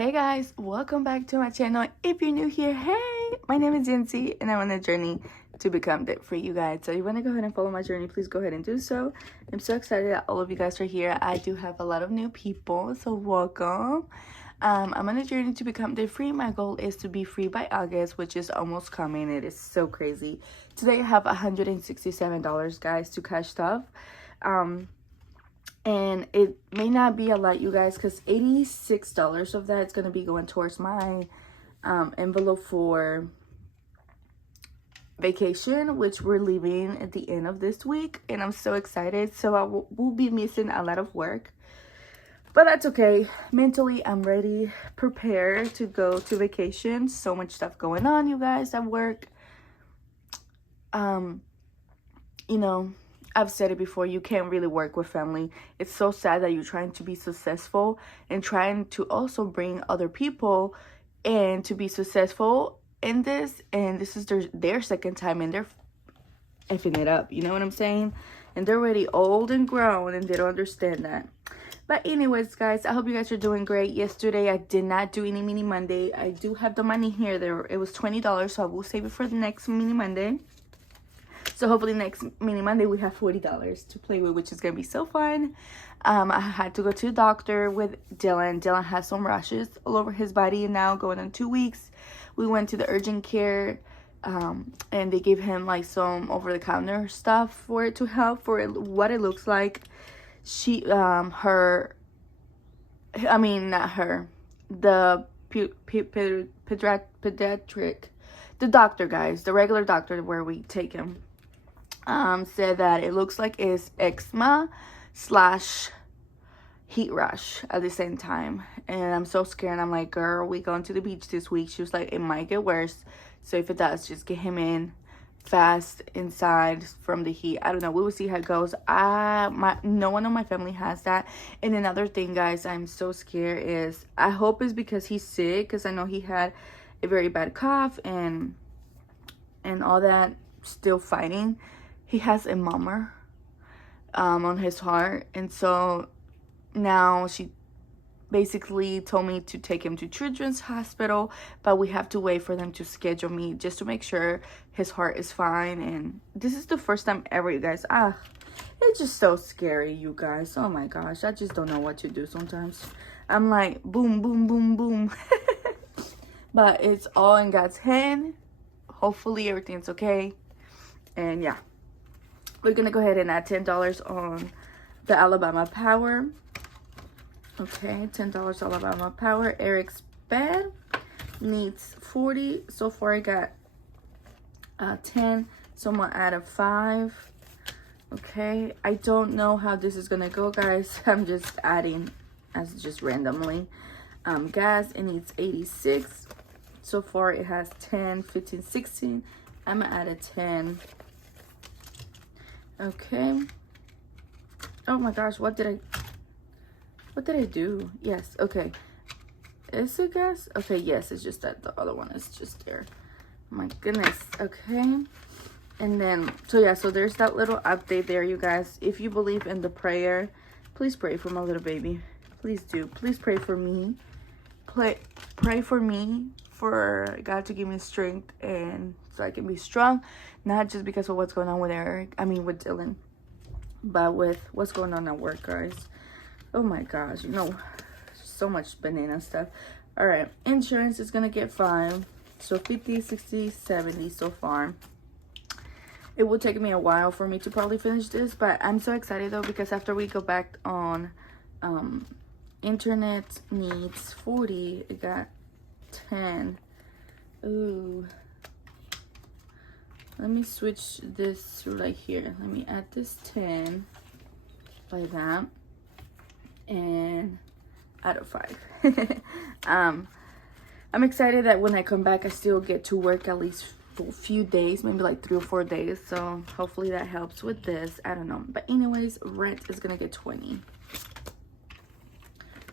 Hey guys, welcome back to my channel. If you're new here, hey, my name is Yancy and I'm on a journey to become debt free, you guys. So you want to go ahead and follow my journey, please go ahead and do so. I'm so excited that all of you guys are here. I do have a lot of new people, so welcome. I'm on a journey to become debt free. My goal is to be free by August, which is almost coming. It is so crazy. Today I have $167, guys, to cash stuff. And it may not be a lot, you guys, because $86 of that is going to be going towards my envelope for vacation, which we're leaving at the end of this week, and I'm so excited. So I will be missing a lot of work, but that's okay. Mentally, I'm ready, prepared to go to vacation. So much stuff going on, you guys, at work. You know, I've said it before, you can't really work with family. It's so sad that you're trying to be successful and trying to also bring other people in to be successful in this, and this is their second time and they're effing it up, you know what I'm saying? And they're already old and grown and they don't understand that. But anyways, guys, I hope you guys are doing great. Yesterday I did not do any mini Monday. I do have the money here. It was $20, so I will save it for the next mini Monday. So hopefully next mini Monday we have $40 to play with, which is going to be so fun. I had to go to the doctor with Dylan. Dylan has some rashes all over his body and now going on 2 weeks. We went to the urgent care and they gave him like some over-the-counter stuff for it to help for what it looks like. The pediatric, the doctor, guys, the regular doctor where we take him, said that it looks like it's eczema / heat rash at the same time. And I'm so scared. I'm like, girl, we going to the beach this week. She was like, it might get worse, so if it does, just get him in fast inside from the heat. I don't know, we will see how it goes. No one in my family has that. And another thing, guys, I'm so scared is, I hope it's because he's sick, because I know he had a very bad cough and all that, still fighting. He has a mummer on his heart, and so now she basically told me to take him to Children's Hospital, but we have to wait for them to schedule me just to make sure his heart is fine. And this is the first time ever, you guys. It's just so scary, you guys. Oh my gosh, I just don't know what to do sometimes. I'm like, boom, boom, boom, boom. But it's all in God's hand. Hopefully everything's okay. And yeah, we're gonna go ahead and add $10 on the Alabama Power. Okay, $10 Alabama Power. Eric's bed needs 40. So far I got 10. So I'm gonna add a 5. Okay, I don't know how this is gonna go, guys. I'm just adding as just randomly. Gas, it needs 86. So far it has 10, 15, 16. I'm gonna add a 10. Okay. Oh my gosh, what did I do? Yes, okay. Is it gas? Okay, yes, it's just that the other one is just there. My goodness. Okay. And then, so yeah, so there's that little update there, you guys. If you believe in the prayer, please pray for my little baby. Please do. Please pray for me. Pray for me, for God to give me strength and so I can be strong, not just because of what's going on with with Dylan, but with what's going on at work, guys. Oh my gosh, you know, so much banana stuff. All right, insurance is gonna get 5, so 50, 60, 70 so far. It will take me a while for me to probably finish this, but I'm so excited though, because after we go back on internet needs 40, it got 10. Ooh, let me switch this right here. Let me add this 10 by that and add a 5. I'm excited that when I come back I still get to work at least for a few days, maybe like 3 or 4 days, so hopefully that helps with this. I don't know, but anyways, rent is gonna get 20.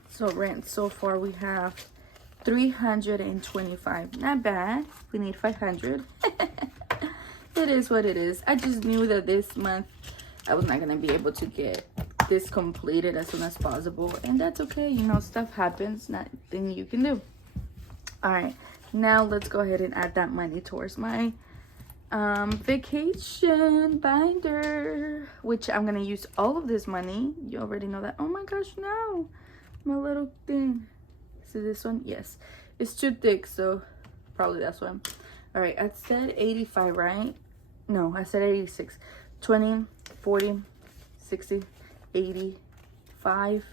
So rent so far we have 325. Not bad. We need 500. It is what it is. I just knew that this month I was not gonna be able to get this completed as soon as possible, and that's okay. You know, stuff happens, nothing you can do. All right, now let's go ahead and add that money towards my vacation binder, which I'm gonna use all of this money. You already know that. Oh my gosh, no, my little thing. See this one? Yes, it's too thick, so probably that's one. All right, I said 85, right? No, I said 86. 20, 40, 60, 85,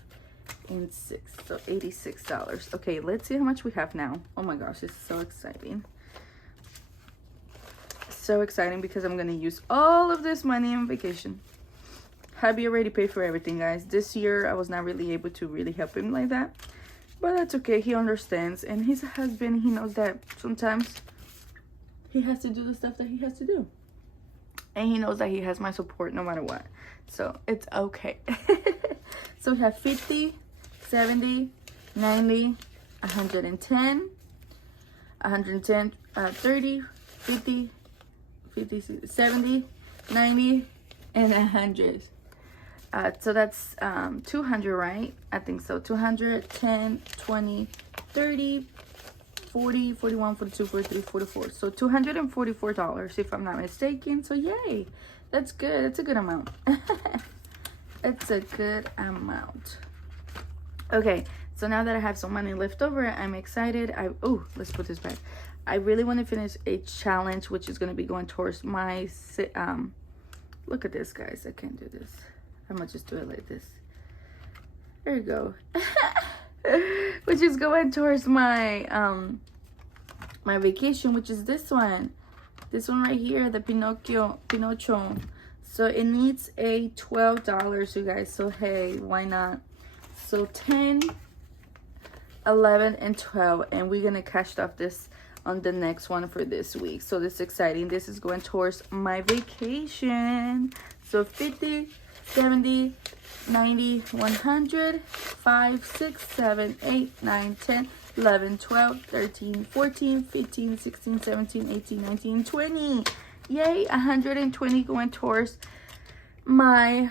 and 6. So $86. Okay, let's see how much we have now. Oh my gosh, this is so exciting. So exciting because I'm gonna use all of this money on vacation. Hubby already paid for everything, guys. This year I was not really able to really help him like that, but that's okay. He understands, and he's a husband. He knows that sometimes he has to do the stuff that he has to do, and he knows that he has my support no matter what, so it's okay. So we have 50, 70, 90, 110, 110, 30, 50, 50, 70, 90, and 100. So that's 200, right? I think so. 200, 10, 20, 30, 40, 41, 42, 43, 44. So $244 if I'm not mistaken. So yay, that's good. It's a good amount. It's a good amount. Okay, so now that I have some money left over, I'm excited. Oh, let's put this back. I really want to finish a challenge, which is going to be going towards my look at this, guys. I can't do this. I'm gonna just do it like this. There you go. Which is going towards my my vacation, which is this one right here, the Pinocho. So it needs a $12, you guys. So hey, why not? So 10, 11, and 12, and we're gonna cash off this on the next one for this week. So this is exciting. This is going towards my vacation. So 50, 70, 90, 100, 5, 6, 7, 8, 9, 10, 11, 12, 13, 14, 15, 16, 17, 18, 19, 20. Yay, 120 going towards my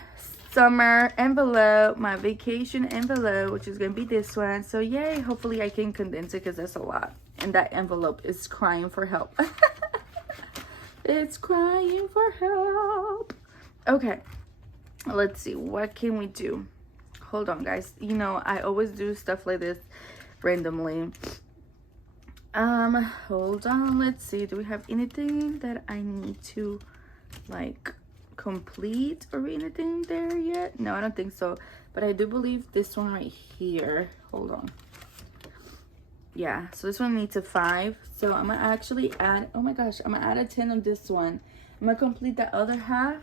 summer envelope, my vacation envelope, which is going to be this one. So yay, hopefully I can condense it because that's a lot. And that envelope is crying for help. It's crying for help. Okay, let's see. What can we do? Hold on, guys. You know, I always do stuff like this randomly. Hold on. Let's see. Do we have anything that I need to, like, complete or anything there yet? No, I don't think so. But I do believe this one right here. Hold on. Yeah, so this one needs a 5. So I'm gonna actually add, oh my gosh, I'm gonna add a 10 on this one. I'm gonna complete the other half.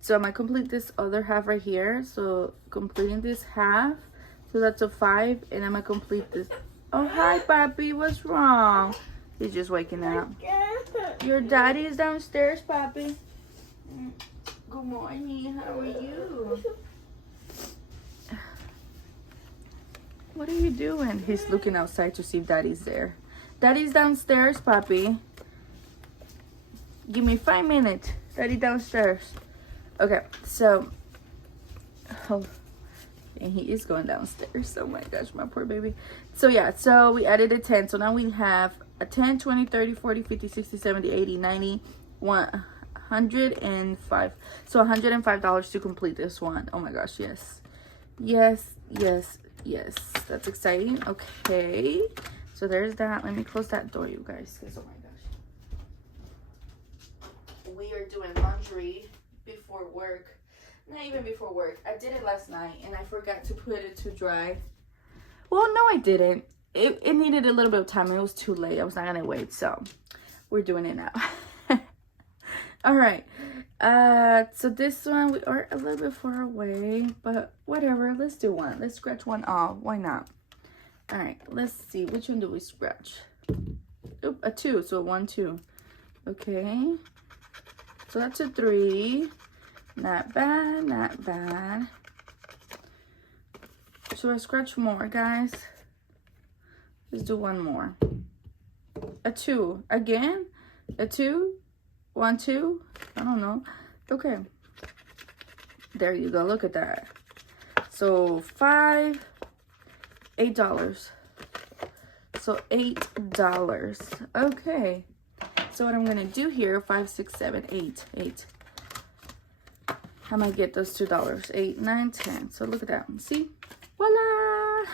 So I'm gonna complete this other half right here. So completing this half, so that's a 5. And I'm gonna complete this. Oh, hi, Papi, what's wrong? He's just waking up. Your daddy is downstairs, Papi. Good morning, how are you? What are you doing? He's looking outside to see if Daddy's there. Daddy's downstairs, Papi. Give me 5 minutes. Daddy downstairs. Okay, so... Oh, and he is going downstairs. Oh my gosh, my poor baby. So yeah, so we added a 10. So now we have a 10, 20, 30, 40, 50, 60, 70, 80, 90, 105. So $105 to complete this one. Oh my gosh, yes. Yes, yes, yes. That's exciting. Okay, so there's that. Let me close that door, you guys, because oh my gosh, we are doing laundry before work. Not even before work. I did it last night and I forgot to put it to dry. Well, no, I didn't. It needed a little bit of time. It was too late. I was not gonna wait, so we're doing it now. All right. So this one, we are a little bit far away, but whatever. Let's do one. Let's scratch one off. Why not? All right. Let's see. Which one do we scratch? Oop, a 2. So 1, 2. Okay. So that's a 3. Not bad. Not bad. Should I scratch more, guys? Let's do one more. A 2. Again? A 2? 1, 2? I don't know. Okay. There you go. Look at that. So $8. So $8. Okay. So what I'm gonna do here, 5, 6, 7, 8. I might get those $2. 8, 9, 10. So look at that. See? Voila!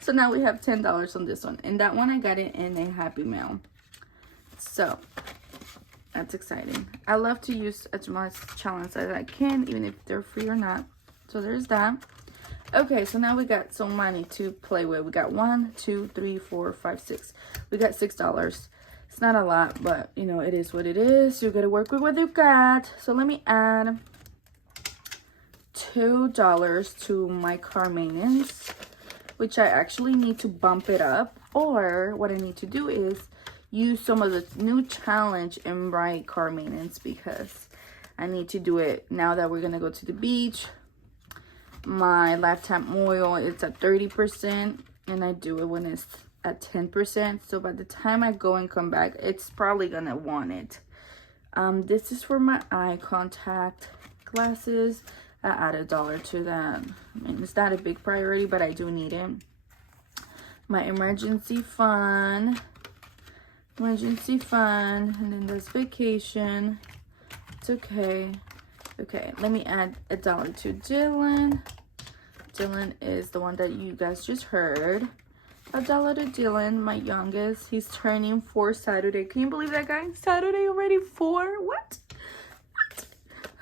So now we have $10 on this one. And that one I got it in a Happy Mail. So that's exciting. I love to use as much challenge as I can, even if they're free or not. So there's that. Okay, so now we got some money to play with. We got 1, 2, 3, 4, 5, 6. We got $6. It's not a lot, but you know, it is what it is. You gotta work with what you got. So let me add $2 to my car maintenance, which I actually need to bump it up. Or what I need to do is use some of the new challenge in my car maintenance, because I need to do it now that we're gonna go to the beach. My lifetime oil, it's at 30%, and I do it when it's at 10%. So by the time I go and come back, it's probably gonna want it. This is for my eye contact glasses. I add $1 to that. I mean, it's not a big priority, but I do need it. My emergency fund, and then there's vacation. It's okay. Okay, let me add $1 to Dylan. Dylan is the one that you guys just heard. $1 to Dylan, my youngest. He's turning 4 Saturday. Can you believe that, guy? Saturday already 4? What?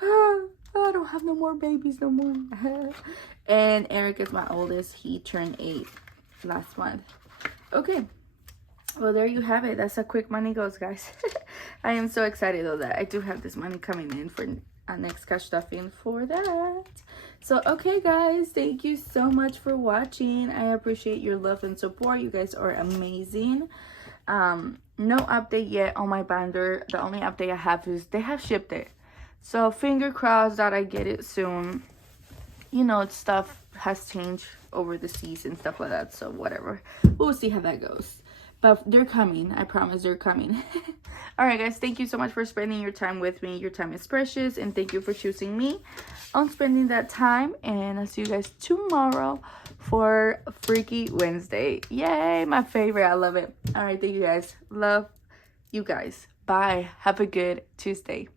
Oh, I don't have no more babies no more. And Eric is my oldest. He turned 8 last month. Okay. Well, there you have it. That's how quick money goes, guys. I am so excited though that I do have this money coming in for next cash stuffing for that. So okay, guys, thank you so much for watching. I appreciate your love and support. You guys are amazing. No update yet on my binder. The only update I have is they have shipped it, so finger crossed that I get it soon. You know, stuff has changed over the season, stuff like that, so whatever, we'll see how that goes. But they're coming. I promise they're coming. All right, guys. Thank you so much for spending your time with me. Your time is precious. And thank you for choosing me on spending that time. And I'll see you guys tomorrow for Freaky Wednesday. Yay, my favorite. I love it. All right. Thank you, guys. Love you guys. Bye. Have a good Tuesday.